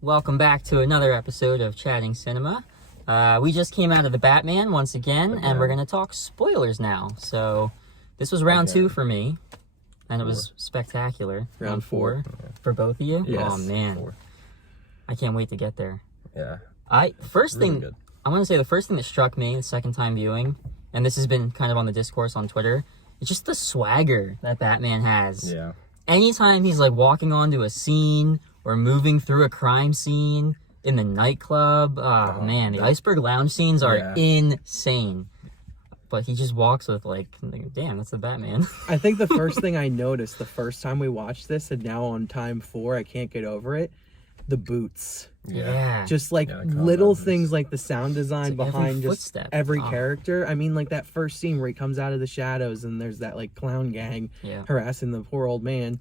Welcome back to another episode of Chatting Cinema. We just came out of the Batman once again, and we're going to talk spoilers now. So, this was round 2 for me, and it was spectacular. Round 4 for both of you? Yes. Oh, man. 4. I can't wait to get there. Yeah. I want to say the first thing that struck me the second time viewing, and this has been kind of on the discourse on Twitter, it's just the swagger that Batman has. Yeah. Anytime he's like walking onto a scene or moving through a crime scene in the nightclub, man, the Iceberg Lounge scenes are insane. But he just walks with like, damn, that's the Batman. I think the first thing I noticed the first time we watched this, and now on time 4, I can't get over it, the boots. Yeah. Just like little things like the sound design behind just every character. I mean, like that first scene where he comes out of the shadows and there's that like clown gang harassing the poor old man.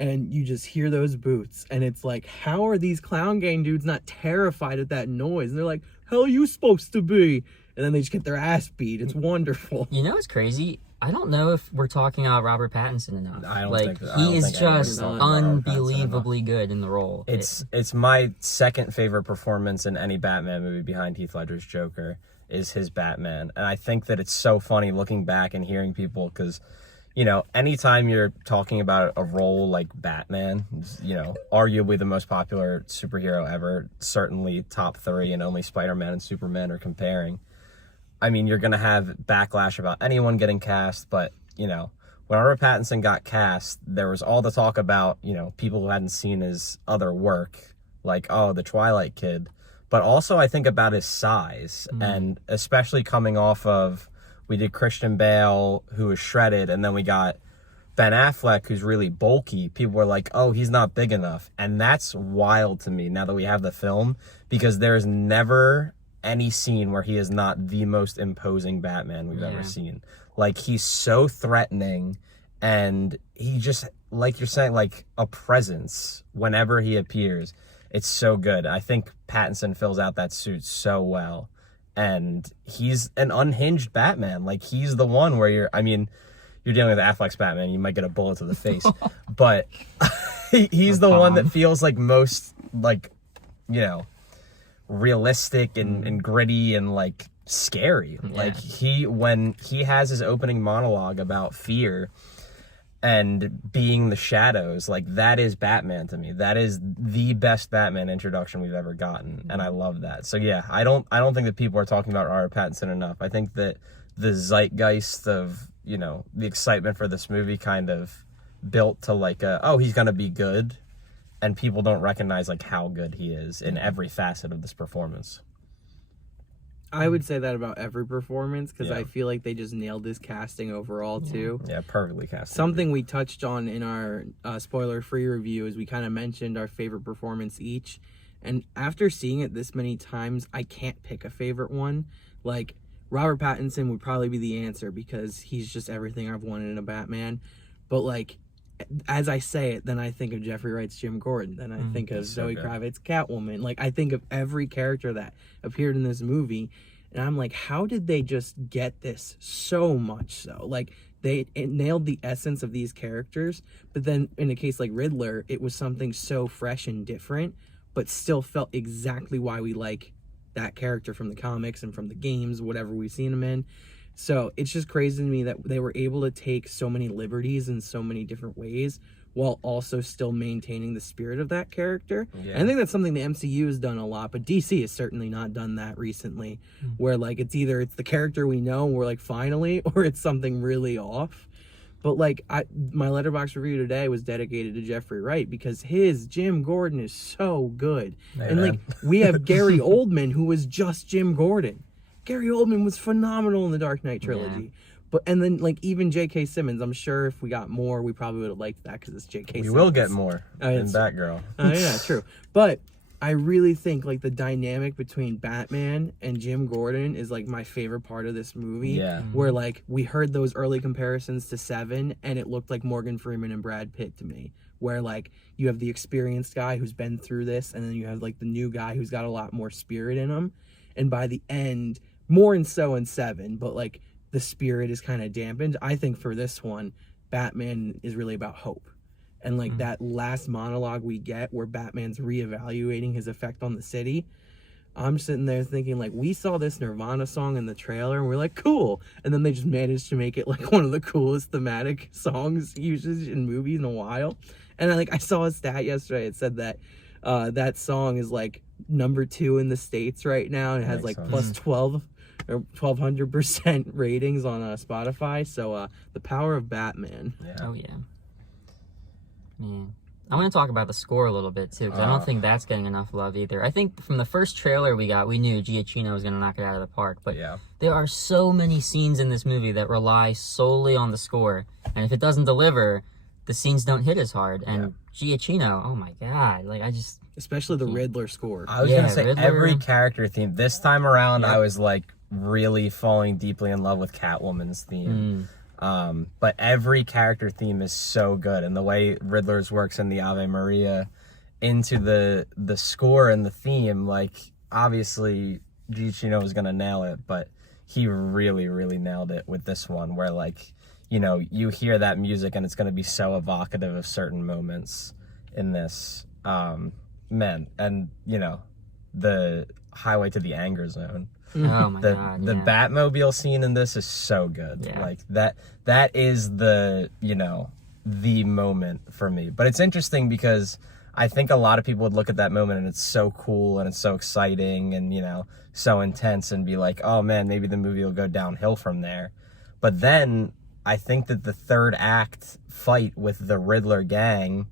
And you just hear those boots. And it's like, how are these clown gang dudes not terrified at that noise? And they're like, hell are you supposed to be? And then they just get their ass beat. It's wonderful. You know what's crazy? I don't know if we're talking about Robert Pattinson enough. I don't like, think he is just unbelievably good in the role. It's my second favorite performance in any Batman movie behind Heath Ledger's Joker is his Batman. And I think that it's so funny looking back and hearing people, because, you know, anytime you're talking about a role like Batman, you know, arguably the most popular superhero ever, certainly top 3, and only Spider-Man and Superman are comparing. I mean, you're going to have backlash about anyone getting cast, but, you know, when Robert Pattinson got cast, there was all the talk about, you know, people who hadn't seen his other work, like, oh, the Twilight Kid. But also I think about his size, and especially coming off of, we did Christian Bale, who was shredded, and then we got Ben Affleck, who's really bulky. People were like, oh, he's not big enough. And that's wild to me now that we have the film, because there is never any scene where he is not the most imposing Batman we've ever seen. Like, he's so threatening, and he just, like you're saying, like a presence whenever he appears. It's so good. I think Pattinson fills out that suit so well, and he's an unhinged Batman. Like, he's the one where you're dealing with Affleck's Batman, you might get a bullet to the face, but he's the one that feels like most, like, you know, realistic and gritty and like scary. Like, when he has his opening monologue about fear and being the shadows, like, that is Batman to me. That is the best Batman introduction we've ever gotten, and I love that. So yeah, I don't think that people are talking about Robert Pattinson enough. I think that the zeitgeist of, you know, the excitement for this movie kind of built to like he's gonna be good, and people don't recognize like how good he is in every facet of this performance. I would say that about every performance, because I feel like they just nailed this casting overall too. Yeah, perfectly cast. Something we touched on in our spoiler-free review is we kind of mentioned our favorite performance each. And after seeing it this many times, I can't pick a favorite one. Like, Robert Pattinson would probably be the answer, because he's just everything I've wanted in a Batman. But like, as I say it, then I think of Jeffrey Wright's Jim Gordon. Then I think of Zoe Kravitz's Catwoman. Like, I think of every character that appeared in this movie, and I'm like, how did they just get this so much so? Like, it nailed the essence of these characters, but then in a case like Riddler, it was something so fresh and different, but still felt exactly why we like that character from the comics and from the games, whatever we've seen him in. So it's just crazy to me that they were able to take so many liberties in so many different ways while also still maintaining the spirit of that character. Yeah. And I think that's something the MCU has done a lot, but DC has certainly not done that recently, where like it's either it's the character we know and we're like, finally, or it's something really off. But like, my Letterboxd review today was dedicated to Jeffrey Wright, because his Jim Gordon is so good. Amen. And like, we have Gary Oldman, who was just Jim Gordon. Gary Oldman was phenomenal in the Dark Knight trilogy. Yeah. But, and then like, even J.K. Simmons, I'm sure if we got more, we probably would have liked that, because it's J.K. Simmons. We will get more in Batgirl. Yeah, true. But I really think like the dynamic between Batman and Jim Gordon is like my favorite part of this movie. Yeah. Where like we heard those early comparisons to Seven, and it looked like Morgan Freeman and Brad Pitt to me. Where like you have the experienced guy who's been through this, and then you have like the new guy who's got a lot more spirit in him. And by the end, more and so in Seven, but like the spirit is kind of dampened. I think for this one, Batman is really about hope. and like that last monologue we get where Batman's reevaluating his effect on the city. I'm sitting there thinking, like, we saw this Nirvana song in the trailer and we're like, cool. And then they just managed to make it like one of the coolest thematic songs usage in movies in a while. And I saw a stat yesterday. It said that that song is like number 2 in the States right now. And it has like plus 12 or 1,200% ratings on Spotify. So the power of Batman. Yeah. Oh, yeah. Man. I want to talk about the score a little bit, too, because I don't think that's getting enough love either. I think from the first trailer we got, we knew Giacchino was going to knock it out of the park. But there are so many scenes in this movie that rely solely on the score. And if it doesn't deliver, the scenes don't hit as hard. And Giacchino, oh my God. Like, I just... Especially the Riddler score. I was going to say, Riddler. every character theme. This time around, I was, like, really falling deeply in love with Catwoman's theme. But every character theme is so good, and the way Riddler's works in the Ave Maria into the score and the theme, like, obviously Giacchino was gonna nail it, but he really, really nailed it with this one, where, like, you know, you hear that music and it's gonna be so evocative of certain moments in this. Man, and, you know, the highway to the anger zone. Oh my God, the Batmobile scene in this is so good. Yeah. Like that is the, you know, the moment for me. But it's interesting because I think a lot of people would look at that moment and it's so cool and it's so exciting and, you know, so intense and be like, oh man, maybe the movie will go downhill from there. But then I think that the third act fight with the Riddler gang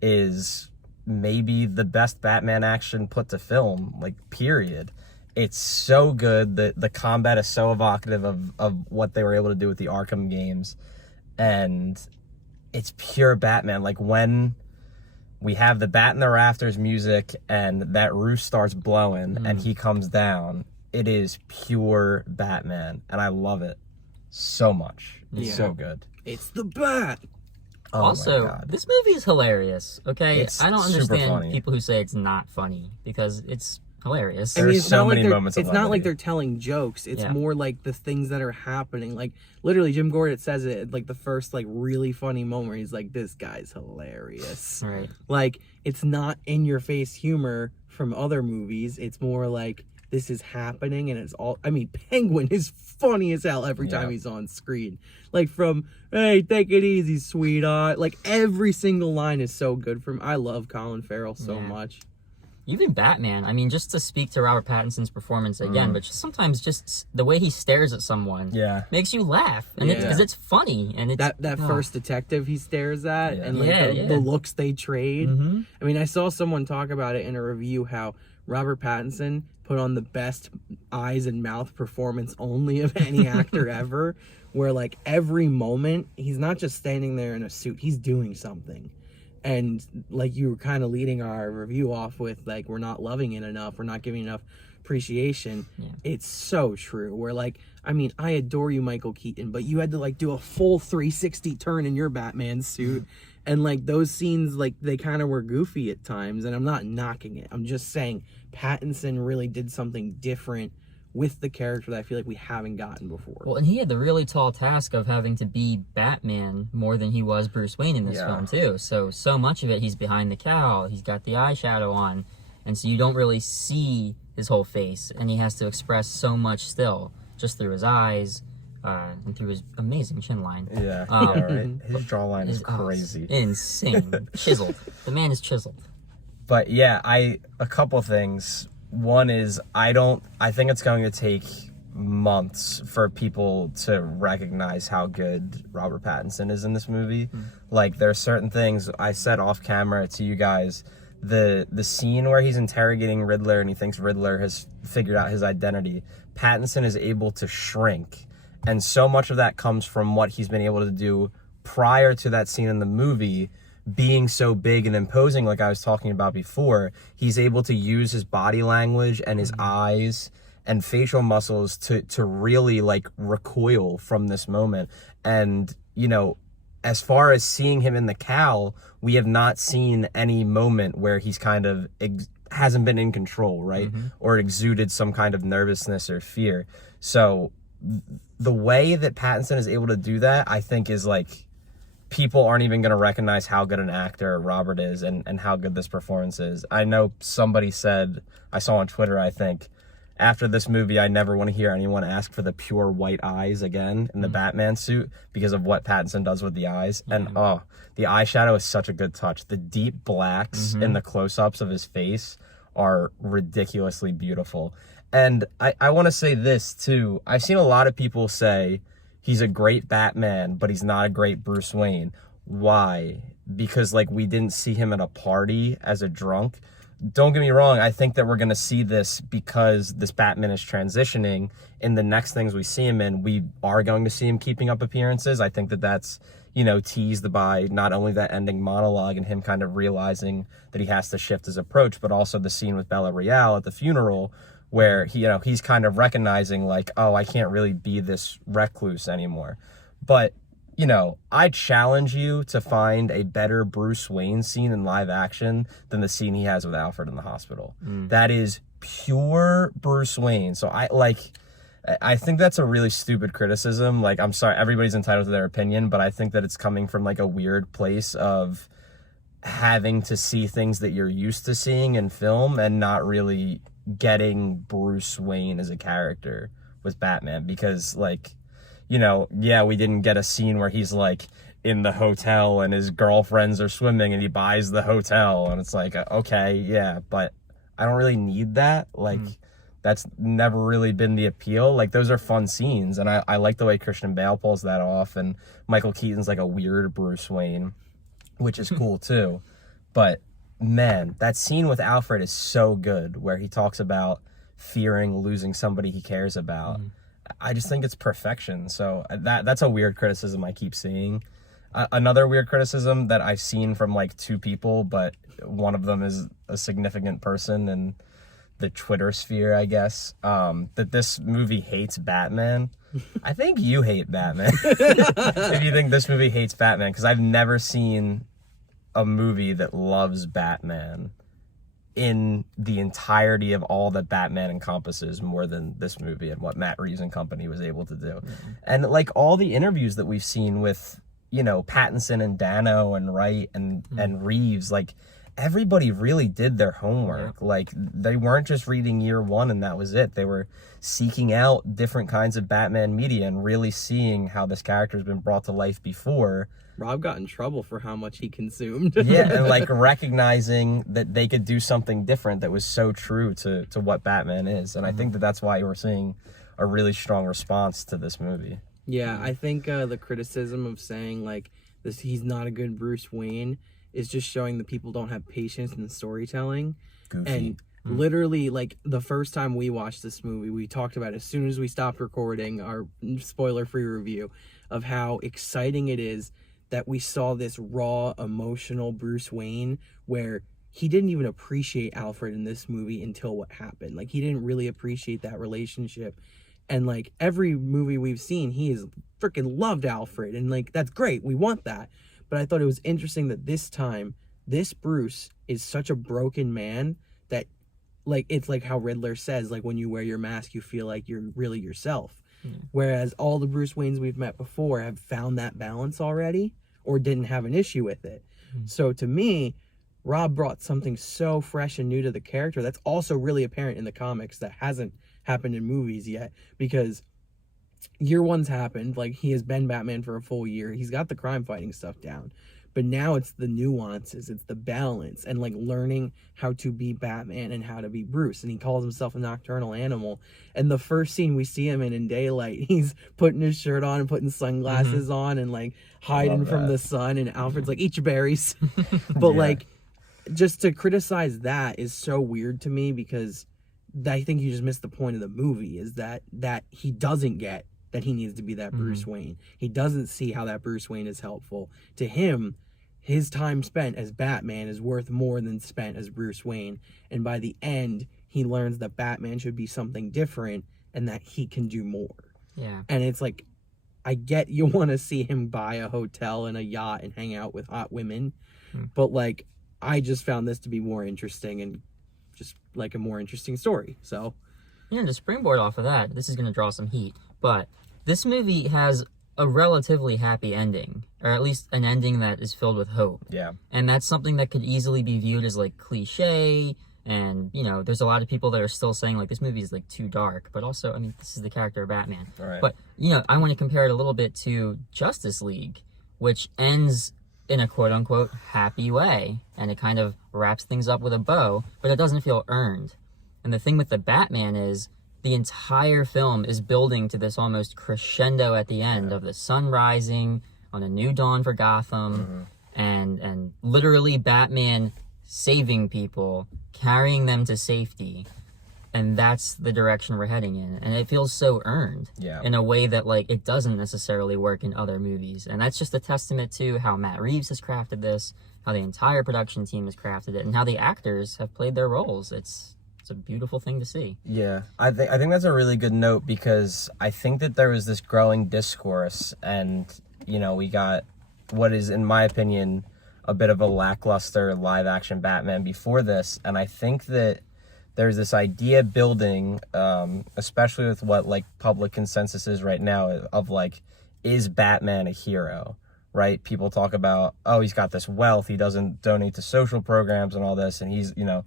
is maybe the best Batman action put to film, like, period. It's so good. The combat is so evocative of what they were able to do with the Arkham games. And it's pure Batman. Like, when we have the Bat in the Rafters music and that roof starts blowing and he comes down, it is pure Batman. And I love it so much. It's so good. It's the Bat. Oh also, my God. this movie is hilarious, okay? It's I don't super understand funny. people who say it's not funny, because it's hilarious. There's it's so not like many they're- moments of It's not like levity. they're telling jokes. It's Yeah. more like the things that are happening. Like, literally, Jim Gordon says it like the first, like, really funny moment where he's like, this guy's hilarious. Right. Like, it's not in-your-face humor from other movies. It's more like, this is happening, and it's all... I mean, Penguin is funny as hell every time he's on screen. Like, from, hey, take it easy, sweetheart. Like, every single line is so good from... I love Colin Farrell so much. Even Batman, I mean, just to speak to Robert Pattinson's performance again, but just sometimes just the way he stares at someone makes you laugh. And because it's funny. And it's... That first detective he stares at, and like the looks they trade. I mean, I saw someone talk about it in a review, how Robert Pattinson put on the best eyes and mouth performance only of any actor ever, where, like, every moment he's not just standing there in a suit, he's doing something. And, like, you were kind of leading our review off with, like, we're not loving it enough, we're not giving enough appreciation. It's so true. Where, like, I mean, I adore you, Michael Keaton, but you had to, like, do a full 360 turn in your Batman suit. And, like, those scenes, like, they kind of were goofy at times, and I'm not knocking it. I'm just saying Pattinson really did something different with the character that I feel like we haven't gotten before. Well, and he had the really tall task of having to be Batman more than he was Bruce Wayne in this film, too. So much of it, he's behind the cowl, he's got the eyeshadow on, and so you don't really see his whole face, and he has to express so much still, just through his eyes, and through his amazing chin line. Right? His jawline is crazy. Insane. Chiseled. The man is chiseled. But yeah, a couple things. One is I think it's going to take months for people to recognize how good Robert Pattinson is in this movie. Like, there are certain things I said off camera to you guys. The scene where he's interrogating Riddler and he thinks Riddler has figured out his identity, Pattinson is able to shrink. And so much of that comes from what he's been able to do prior to that scene in the movie, being so big and imposing, like I was talking about before. He's able to use his body language and his eyes and facial muscles to really, like, recoil from this moment. And, you know, as far as seeing him in the cowl, we have not seen any moment where he's kind of hasn't been in control, right? Or exuded some kind of nervousness or fear. So the way that Pattinson is able to do that, I think, is, like, people aren't even going to recognize how good an actor Robert is and how good this performance is. I know somebody said, I saw on Twitter, I think, after this movie, I never want to hear anyone ask for the pure white eyes again in the Batman suit because of what Pattinson does with the eyes. And the eyeshadow is such a good touch. The deep blacks in the close-ups of his face are ridiculously beautiful. And I want to say this too. I've seen a lot of people say he's a great Batman, but he's not a great Bruce Wayne. Why? Because like we didn't see him at a party as a drunk. Don't get me wrong, I think that we're going to see this because this Batman is transitioning. In the next things we see him in, we are going to see him keeping up appearances. I think that that's, you know, teased by not only that ending monologue and him kind of realizing that he has to shift his approach, but also the scene with Bella Real at the funeral where he, you know, he's kind of recognizing like, oh, I can't really be this recluse anymore. But you know, I challenge you to find a better Bruce Wayne scene in live action than the scene he has with Alfred in the hospital. That is pure Bruce Wayne. So I think that's a really stupid criticism. Like, I'm sorry, everybody's entitled to their opinion, but I think that it's coming from like a weird place of having to see things that you're used to seeing in film and not really getting Bruce Wayne as a character with Batman because like, you know, yeah, we didn't get a scene where he's like in the hotel and his girlfriends are swimming and he buys the hotel and it's like, okay, yeah, but I don't really need that. Like, that's never really been the appeal. Like, those are fun scenes and I like the way Christian Bale pulls that off and Michael Keaton's like a weird Bruce Wayne, which is cool too. But man, that scene with Alfred is so good where he talks about fearing losing somebody he cares about. I just think it's perfection. So that's a weird criticism I keep seeing. Another weird criticism that I've seen from like two people, but one of them is a significant person in the Twitter sphere, I guess, that this movie hates Batman. I think you hate Batman. If you think this movie hates Batman, because I've never seen a movie that loves Batman in the entirety of all that Batman encompasses more than this movie and what Matt Reeves and company was able to do. And like all the interviews that we've seen with, you know, Pattinson and Dano and Wright and Reeves, like everybody really did their homework. Like they weren't just reading year one and that was it. They were seeking out different kinds of Batman media and really seeing how this character has been brought to life before. Rob got in trouble for how much he consumed. Yeah, and like recognizing that they could do something different that was so true to what Batman is. And I think that that's why we're seeing a really strong response to this movie. Yeah, I think the criticism of saying like this he's not a good Bruce Wayne is just showing that people don't have patience in the storytelling. Goofy. And literally, like the first time we watched this movie, we talked about it as soon as we stopped recording our spoiler-free review of how exciting it is that we saw this raw, emotional Bruce Wayne where he didn't even appreciate Alfred in this movie until what happened. Like, he didn't really appreciate that relationship. And, like, every movie we've seen, he has freaking loved Alfred. And, like, that's great. We want that. But I thought it was interesting that this time, this Bruce is such a broken man that, like, it's like how Riddler says, like, when you wear your mask, you feel like you're really yourself. Whereas all the Bruce Waynes we've met before have found that balance already or didn't have an issue with it. So to me, Rob brought something so fresh and new to the character that's also really apparent in the comics that hasn't happened in movies yet, because year one's happened. Like, he has been Batman for a full year. He's got the crime fighting stuff down. But now it's the nuances, it's the balance, and like learning how to be Batman and how to be Bruce. And he calls himself a nocturnal animal. And the first scene we see him in daylight, he's putting his shirt on and putting sunglasses on and like hiding from the sun. And Alfred's like, eat your berries. But like, just to criticize that is so weird to me, because I think you just missed the point of the movie, is that he doesn't get that he needs to be that Bruce Wayne. He doesn't see how that Bruce Wayne is helpful. To him, his time spent as Batman is worth more than spent as Bruce Wayne. And by the end, he learns that Batman should be something different and that he can do more. Yeah. And it's like, I get you want to see him buy a hotel and a yacht and hang out with hot women. But like, I just found this to be more interesting and just like a more interesting story. So, to springboard off of that, this is going to draw some heat, but this movie has a relatively happy ending, or at least an ending that is filled with hope. Yeah. And that's something that could easily be viewed as like cliche, and you know, there's a lot of people that are still saying like this movie is like too dark, but also, I mean, this is the character of Batman. Right. But you know, I want to compare it a little bit to Justice League, which ends in a quote-unquote happy way, and it kind of wraps things up with a bow, but it doesn't feel earned. And the thing with the Batman is the entire film is building to this almost crescendo at the end of the sun rising on a new dawn for Gotham, and literally Batman saving people, carrying them to safety, and that's the direction we're heading in. And it feels so earned in a way that like it doesn't necessarily work in other movies. And that's just a testament to how Matt Reeves has crafted this, how the entire production team has crafted it, and how the actors have played their roles. It's a beautiful thing to see. Yeah, I think that's a really good note, because I think that there was this growing discourse, and you know, we got what is, in my opinion, a bit of a lackluster live action Batman before this, and I think that there's this idea building, especially with what like public consensus is right now, of like, is Batman a hero? Right? People talk about, oh, he's got this wealth, he doesn't donate to social programs and all this, and he's, you know,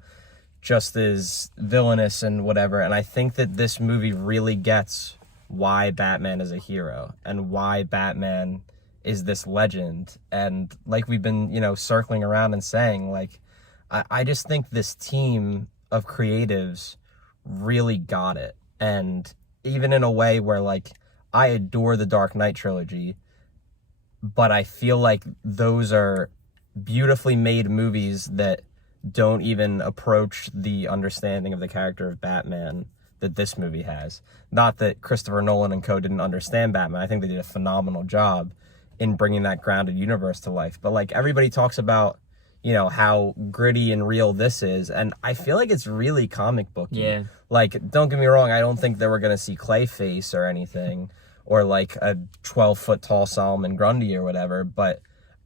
just as villainous and whatever. And I think that this movie really gets why Batman is a hero and why Batman is this legend. And like we've been, you know, circling around and saying, like, I just think this team of creatives really got it. And even in a way where, like, I adore the Dark Knight trilogy, but I feel like those are beautifully made movies that don't even approach the understanding of the character of Batman that this movie has. Not that Christopher Nolan and co didn't understand Batman. I think they did a phenomenal job in bringing that grounded universe to life. But like, everybody talks about, you know, how gritty and real this is, and I feel like it's really comic booky. Yeah. Like, don't get me wrong, I don't think that we're gonna see Clayface or anything, or like a 12-foot tall Solomon Grundy or whatever, but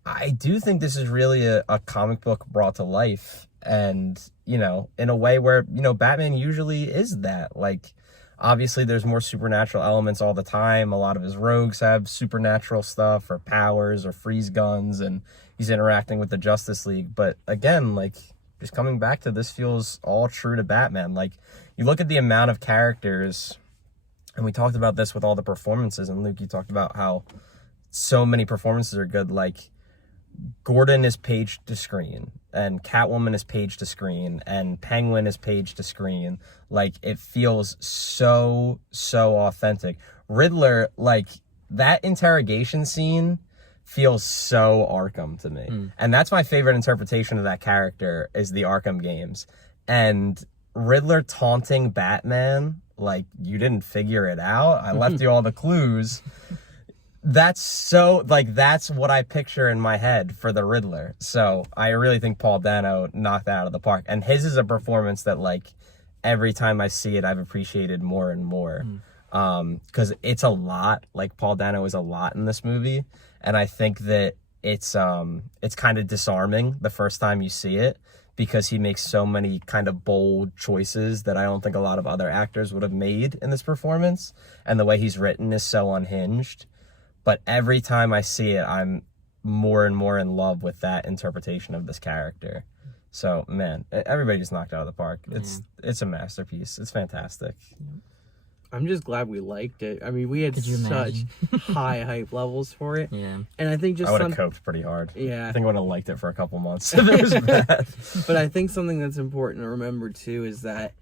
I do think this is really a comic book brought to life, and, you know, in a way where, you know, Batman usually is that. Like, obviously there's more supernatural elements all the time. A lot of his rogues have supernatural stuff or powers or freeze guns, and he's interacting with the Justice League. But again, like, just coming back to this feels all true to Batman. Like, you look at the amount of characters, and we talked about this with all the performances, and Luke, you talked about how so many performances are good. Like, Gordon is page to screen, and Catwoman is page to screen, and Penguin is page to screen. Like, it feels so authentic. Riddler, like, that interrogation scene feels so Arkham to me. And that's my favorite interpretation of that character, is the Arkham games. And Riddler taunting Batman, like, you didn't figure it out? I left you all the clues. That's so, like, that's what I picture in my head for the Riddler. So I really think Paul Dano knocked that out of the park. And his is a performance that, like, every time I see it, I've appreciated more and more. Because it's a lot. Like, Paul Dano is a lot in this movie. And I think that it's kind of disarming the first time you see it, because he makes so many kind of bold choices that I don't think a lot of other actors would have made in this performance. And the way he's written is so unhinged. But every time I see it, I'm more and more in love with that interpretation of this character. So, man, everybody just knocked it out of the park. It's a masterpiece. It's fantastic. I'm just glad we liked it. I mean, we had such high hype levels for it. Yeah. And I think just I would have coped pretty hard. Yeah. I think I would have liked it for a couple months if it was bad. But I think something that's important to remember, too, is that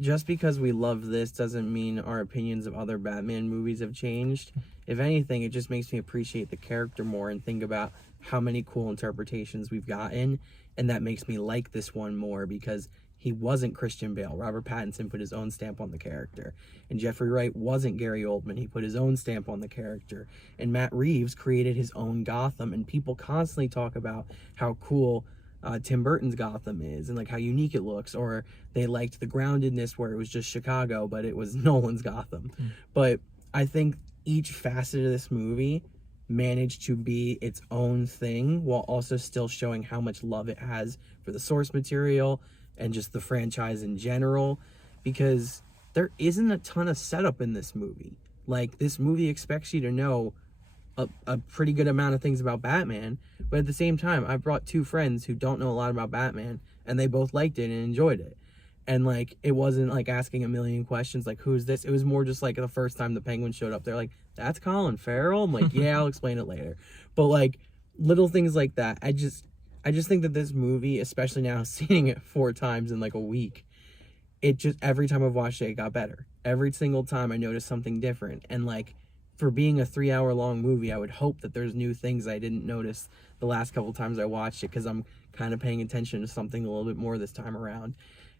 just because we love this doesn't mean our opinions of other Batman movies have changed. If anything, it just makes me appreciate the character more and think about how many cool interpretations we've gotten. And that makes me like this one more, because he wasn't Christian Bale. Robert Pattinson put his own stamp on the character. And Jeffrey Wright wasn't Gary Oldman. He put his own stamp on the character. And Matt Reeves created his own Gotham. And people constantly talk about how cool Tim Burton's Gotham is, and like how unique it looks, or they liked the groundedness where it was just Chicago, but it was Nolan's Gotham. But I think each facet of this movie managed to be its own thing, while also still showing how much love it has for the source material and just the franchise in general, because there isn't a ton of setup in this movie. Like, this movie expects you to know a pretty good amount of things about Batman, but at the same time, I brought 2 friends who don't know a lot about Batman, and they both liked it and enjoyed it. And like, it wasn't like asking a million questions like, who's this? It was more just like the first time the Penguin showed up, they're like, that's Colin Farrell? I'm like, yeah, I'll explain it later. But like, little things like that. I just think that this movie, especially now seeing it 4 times in like a week, it just, every time I've watched it, it got better. Every single time I noticed something different. And like, for being a 3-hour long movie, I would hope that there's new things I didn't notice the last couple times I watched it, because I'm kind of paying attention to something a little bit more this time around.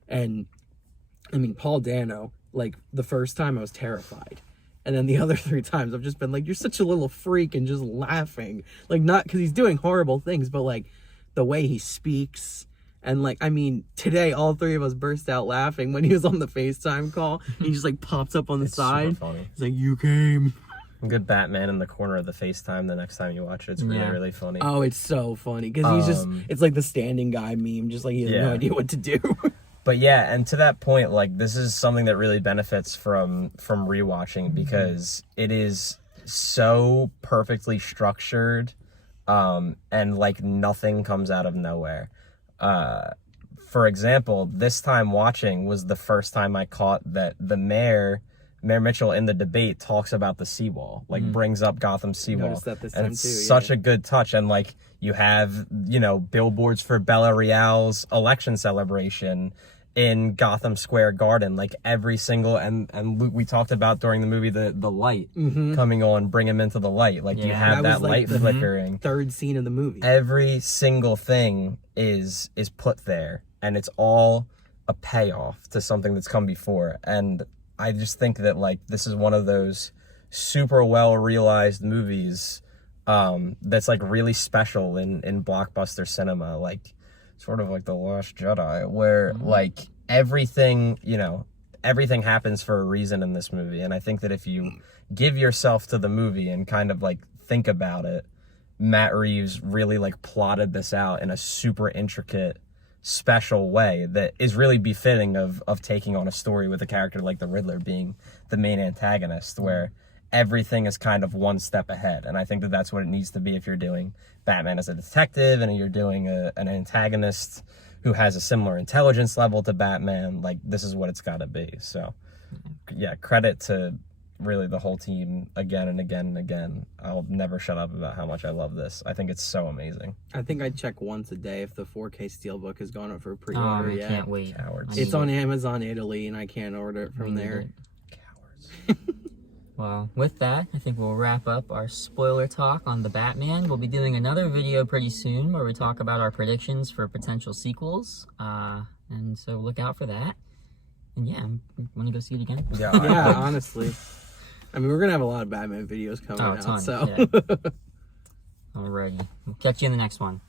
And I mean, Paul Dano, like the first time I was terrified. And then the other 3 times I've just been like, you're such a little freak, and just laughing. Like, not because he's doing horrible things, but like the way he speaks. And like, I mean, today all 3 of us burst out laughing when he was on the FaceTime call. He just like pops up on the side. Super funny. He's like, you came. Good Batman in the corner of the FaceTime the next time you watch it. It's really, really funny. Oh, it's so funny. Because he's just, it's like the standing guy meme. Just like he has no idea what to do. But yeah, and to that point, like, this is something that really benefits from rewatching, because it is so perfectly structured, and like nothing comes out of nowhere. For example, this time watching was the first time I caught that the Mayor Mitchell in the debate talks about the seawall, like brings up Gotham seawall. Noticed that this and time it's too, such a good touch. And like, you have, you know, billboards for Bella Real's election celebration in Gotham Square Garden, like every single, and we talked about during the movie the light coming on, bring him into the light, like you have that was, light like, flickering. 3rd scene of the movie. Every single thing is put there, and it's all a payoff to something that's come before. And I just think that like this is one of those super well realized movies that's like really special in blockbuster cinema, like sort of like The Last Jedi, where like everything, you know, everything happens for a reason in this movie. And I think that if you give yourself to the movie and kind of like think about it, Matt Reeves really like plotted this out in a super intricate, special way that is really befitting of taking on a story with a character like the Riddler being the main antagonist, where everything is kind of one step ahead. And I think that that's what it needs to be if you're doing Batman as a detective and you're doing an antagonist who has a similar intelligence level to Batman. Like, this is what it's got to be. So yeah, credit to really the whole team again and again and again. I'll never shut up about how much I love this. I think it's so amazing. I think I check once a day if the 4K Steelbook has gone up for pre-order yet. I can't wait. Cowards. It's on Amazon Italy, and I can't order it from there. Cowards. Well, with that, I think we'll wrap up our spoiler talk on the Batman. We'll be doing another video pretty soon where we talk about our predictions for potential sequels. And so look out for that. And yeah, want to go see it again? Yeah, honestly. I mean, we're going to have a lot of Batman videos coming out, so. Yeah. Alrighty. We'll catch you in the next one.